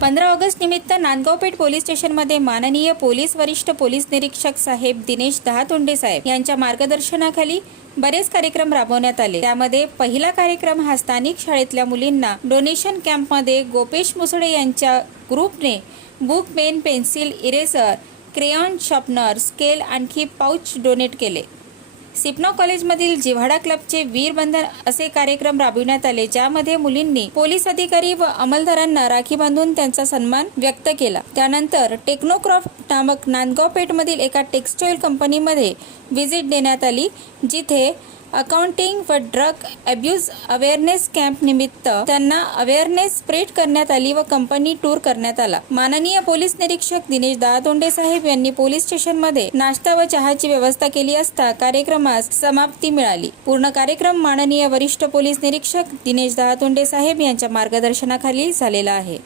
पंधरा ऑगस्ट निमित्त नांदगावपेठ पोलीस स्टेशनमध्ये माननीय पोलीस वरिष्ठ पोलीस निरीक्षक साहेब दिनेश दहातोंडे साहेब यांच्या मार्गदर्शनाखाली बरेच कार्यक्रम राबवण्यात आले. त्यामध्ये पहिला कार्यक्रम हा स्थानिक शाळेतल्या मुलींना डोनेशन कॅम्पमध्ये गोपेश मुसळे यांच्या ग्रुपने book pen pencil eraser crayon sharpener scale आणखी पाऊच डोनेट केले. सिपनो कॉलेजमधील जिव्हाडा क्लबचे वीरबंधन असे कार्यक्रम राबविण्यात आले ज्यामध्ये मुलींनी पोलीस अधिकारी व अंमलदारांना राखी बांधून त्यांचा सन्मान व्यक्त केला. त्यानंतर टेक्नोक्रॉफ्ट नामक नांदगाव पेठमधील एका टेक्स्टाईल कंपनीमध्ये व्हिजिट देण्यात आली जिथे अकाउंटिंग व ड्रग अब्यूज अवेअरनेस कॅम्प निमित्त त्यांना अवेअरनेस स्प्रेड करण्यात आली व कंपनी टूर करण्यात आला. माननीय पोलीस निरीक्षक दिनेश दहातोंडे साहेब यांनी पोलीस स्टेशनमध्ये नाश्ता व चहाची व्यवस्था केली असता कार्यक्रमास समाप्ती मिळाली. पूर्ण कार्यक्रम माननीय वरिष्ठ पोलीस निरीक्षक दिनेश दहातोंडे साहेब यांच्या मार्गदर्शनाखाली झालेला आहे.